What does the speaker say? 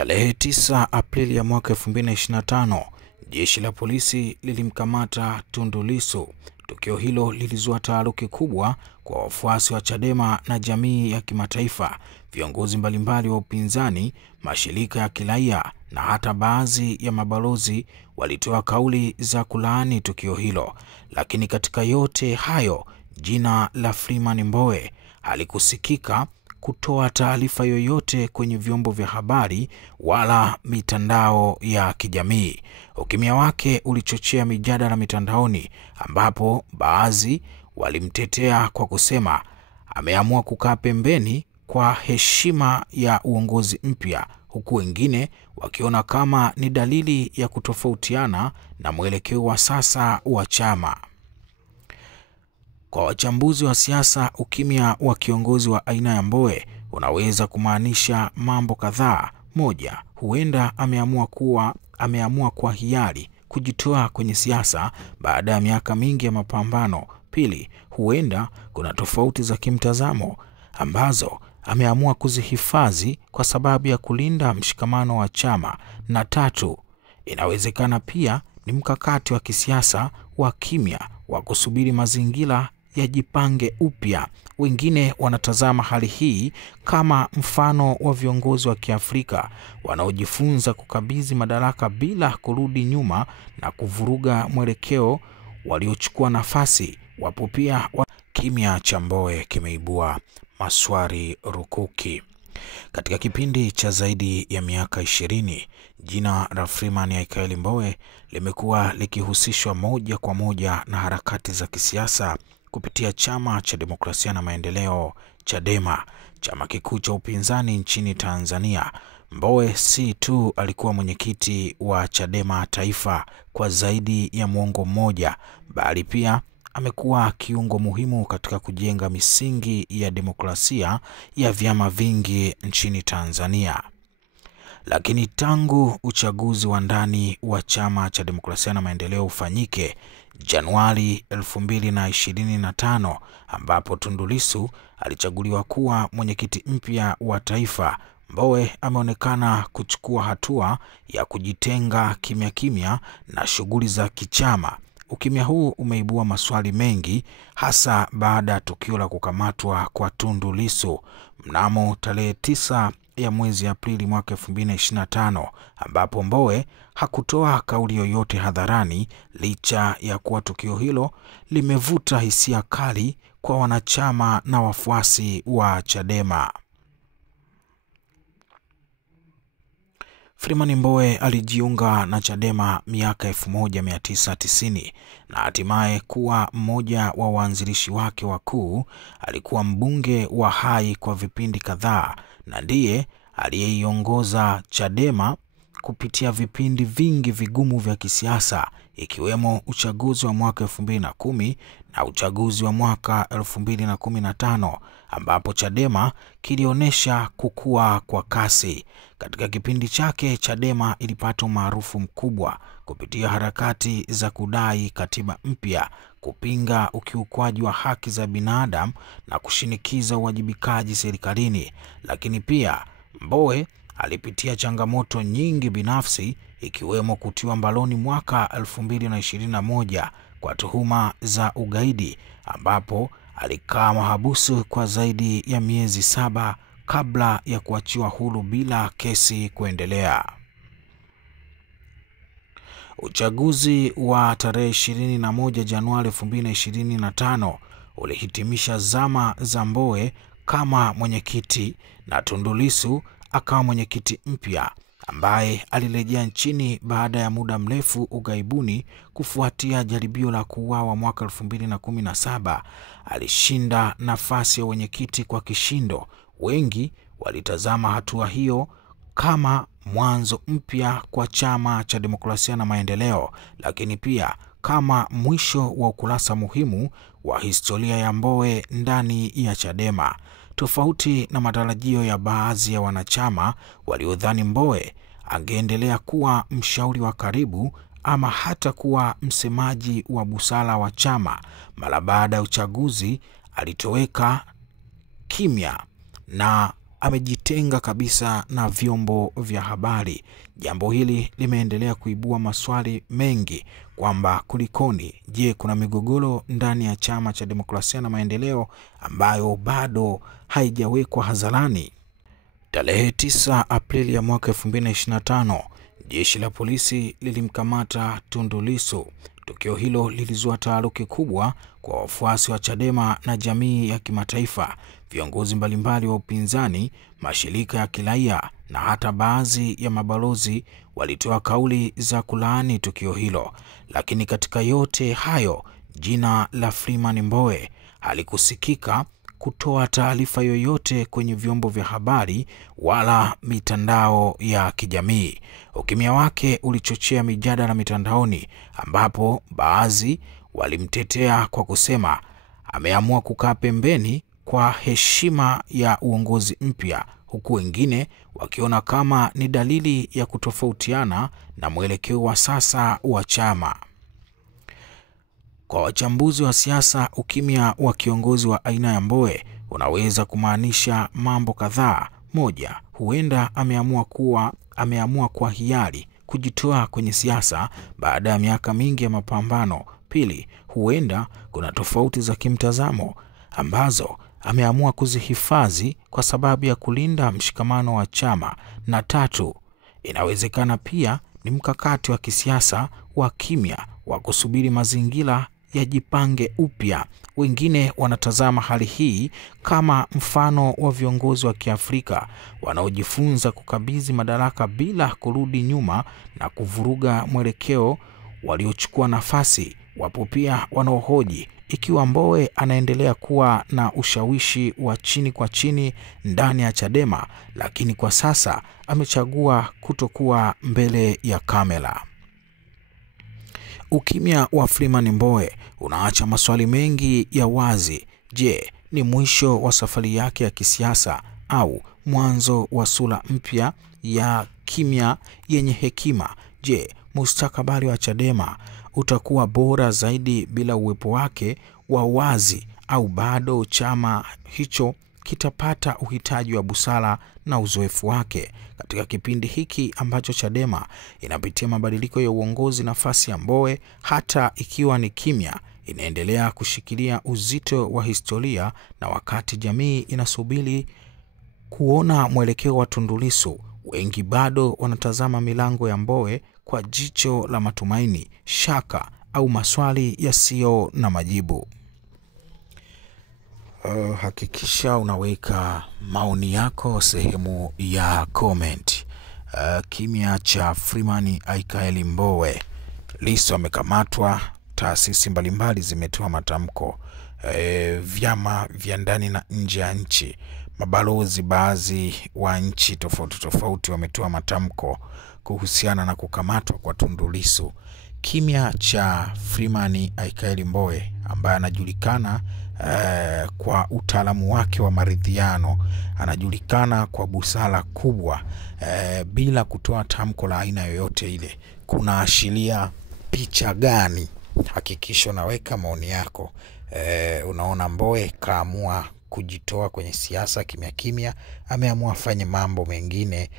Tarehe 9 Aprili ya mwaka 2025, jeshi la polisi lilimkamata Tundu Lissu. Tukio hilo lilizua taharuki kubwa kwa wafuasi wa Chadema na jamii ya kimataifa. Viongozi mbalimbali wa upinzani, mashirika ya kiraia na hata baadhi ya mabalozi walitoa kauli za kulaani tukio hilo. Lakini katika yote hayo, jina la Freeman Mbowe halikusikika kutoa taarifa yoyote kwenye vyombo vya habari wala mitandao ya kijamii. Ukimya wake ulichochea mijadala mitandaoni, ambapo baadhi walimtetea kwa kusema ameamua kukaa pembeni kwa heshima ya uongozi mpya, huku wengine wakiona kama ni dalili ya kutofautiana na mwelekeo wa sasa wa chama. Kwa wachambuzi wa siasa, ukimya wa kiongozi wa aina ya Mbowe unaweza kumaanisha mambo kadhaa. Moja, huenda ameamua kwa hiari kujitoa kwenye siasa baada ya miaka mingi ya mapambano. Pili, huenda kuna tofauti za kimtazamo ambazo ameamua kuzihifadhi kwa sababu ya kulinda mshikamano wa chama. Na tatu, inawezekana pia ni mkakati wa kisiasa wa kimya wa kusubiri mazingira yajipange upya. Wengine wanatazama hali hii kama mfano wa viongozi wa Kiafrika wanaojifunza kukabidhi madaraka bila kurudi nyuma na kuvuruga mwelekeo waliochukua nafasi. Wapo pia kimya cha Mbowe kimeibua maswali rukuki. Katika kipindi cha zaidi ya miaka 20, jina la Freeman Mbowe limekuwa likihusishwa moja kwa moja na harakati za kisiasa kupitia Chama cha Demokrasia na Maendeleo, Chadema, chama kikuu cha upinzani nchini Tanzania. Mbowe si tu alikuwa mwenyekiti wa Chadema Taifa kwa zaidi ya muongo mmoja, bali pia amekuwa kiungo muhimu katika kujenga misingi ya demokrasia ya vyama vingi nchini Tanzania. Lakini tangu uchaguzi wa ndani wa Chama cha Demokrasia na Maendeleo ufanyike Januari 2025, ambapo Tundu Lissu alichaguliwa kuwa mwenyekiti mpya wa taifa, Mbowe ameonekana kuchukua hatua ya kujitenga kimya na shughuli za kichama. Ukimya huu umeibua maswali mengi, hasa baada ya tukio la kukamatwa kwa Tundu Lissu mnamo tarehe 9 ya mwezi Aprili mwaka 2025, ambapo Mbowe hakutoa kauli yoyote hadharani, licha ya kuwa tukio hilo limevuta hisia kali kwa wanachama na wafuasi wa Chadema. Freeman Mbowe alijiunga na Chadema miaka 1990 na hatimaye kuwa mmoja wa waanzilishi wake wakuu. Alikuwa mbunge wa hai kwa vipindi kadhaa na ndiye aliyeiongoza Chadema kupitia vipindi vingi vigumu vya kisiasa, ikiwemo uchaguzi wa mwaka 2010 na uchaguzi wa mwaka 2015, ambapo Chadema kilionyesha kukua kwa kasi. Katika kipindi chake, Chadema ilipata umaarufu mkubwa kupitia harakati za kudai katiba mpya, kupinga ukiukwaji wa haki za binadamu na kushinikiza uwajibikaji serikalini. Lakini pia Mbowe alipitia changamoto nyingi binafsi, ikiwemo kutiwa mbaroni mwaka 2021 kwa tuhuma za ugaidi, ambapo alikaa mahabusu kwa zaidi ya miezi 7 kabla ya kuachiwa huru bila kesi kuendelea. Uchaguzi wa tarehe 21 Januari 2025 ulihitimisha zama za Mbowe kama mwenyekiti na Tundu Lissu akawa mwenyekiti mpya ambaye alirejea nchini baada ya muda mrefu ughaibuni kufuatia jaribio la kuuawa mwaka 2017. Alishinda nafasi ya mwenyekiti kwa kishindo. Wengi walitazama hatua hiyo kama mwanzo mpya kwa Chama cha Demokrasia na Maendeleo, lakini pia kama mwisho wa ukurasa muhimu wa historia ya Mbowe ndani ya Chadema. Tofauti na matarajio ya baadhi ya wanachama waliodhani Mbowe angeendelea kuwa mshauri wa karibu ama hata kuwa msemaji wa busara wa chama, mara baada ya uchaguzi alitoweka kimya na amejitenga kabisa na vyombo vya habari. Jambo hili limeendelea kuibua maswali mengi kwamba kulikoni. Je, kuna migogoro ndani ya Chama cha Demokrasia na Maendeleo ambayo bado haijawekwa hadharani? Tarehe 9 Aprili ya mwaka 2025, jeshi la polisi lilimkamata Tundu Lissu. Tukio hilo lilizua taharuki kubwa kwa wafuasi wa Chadema na jamii ya kimataifa. Viongozi mbalimbali wa upinzani, mashirika ya kiraia na hata baadhi ya mabalozi walitoa kauli za kulaani tukio hilo. Lakini katika yote hayo, jina la Freeman Mbowe halikusikika kutoa taarifa yoyote kwenye vyombo vya habari wala mitandao ya kijamii. Ukimya wake ulichochea mijadala mitandaoni, ambapo baadhi walimtetea kwa kusema ameamua kukaa pembeni kwa heshima ya uongozi mpya, huku wengine wakiona kama ni dalili ya kutofautiana na mwelekeo wa sasa wa chama. Kwa wachambuzi wa siasa, ukimya wa kiongozi wa aina ya Mbowe unaweza kumaanisha mambo kadhaa. Moja, huenda ameamua kwa hiari kujitoa kwenye siasa baada ya miaka mingi ya mapambano. Pili, huenda kuna tofauti za kimtazamo ambazo ameamua kuzihifadhi kwa sababu ya kulinda mshikamano wa chama. Na tatu, inawezekana pia ni mkakati wa kisiasa wa kimya wa kusubiri mazingira yajipange upya. Wengine wanatazama hali hii kama mfano wa viongozi wa Kiafrika wanaojifunza kukabidhi madaraka bila kurudi nyuma na kuvuruga mwelekeo waliochukua nafasi. Wapo pia wanaohoji ikiwa Mbowe anaendelea kuwa na ushawishi wa chini kwa chini ndani ya Chadema, lakini kwa sasa amechagua kutokuwa mbele ya kamera. Ukimya wa Freeman Mbowe unaacha maswali mengi ya wazi. Je, ni mwisho wa safari yake ya kisiasa au mwanzo wa sura mpya ya kimya yenye hekima? Je, mustakabali wa Chadema utakuwa bora zaidi bila uwepo wake wa wazi, au bado chama hicho kitapata uhitaji wa busara na uzoefu wake? Katika kipindi hiki ambacho Chadema inapitia mabadiliko ya uongozi, nafasi ya Mbowe, hata ikiwa ni kimya, inaendelea kushikilia uzito wa historia. Na wakati jamii inasubiri kuona mwelekeo wa Tundu Lissu, wengi bado wanatazama milango ya Mbowe kwa jicho la matumaini, shaka au maswali yasiyo na majibu. Hakikisha unaweka maoni yako sehemu ya comment. Kimya cha Freeman Aikaeli Mbowe. Lissu amekamatwa, taasisi mbalimbali zimetoa matamko, vyama vya ndani na nje ya nchi, mabalozi baadhi wa nchi tofauti wametoa matamko kuhusiana na kukamatwa kwa Tundu Lissu. Kimya cha Freeman Aikaeli Mbowe ambaye anajulikana kwa utaalamu wake wa maridhiano, anajulikana kwa busara kubwa, bila kutoa tamko la aina yoyote ile, kuna ashiria picha gani? Hakikisha unaweka maoni yako. Unaona Mbowe kaamua kujitoa kwenye siasa kimya kimya, ameamua afanye mambo mengine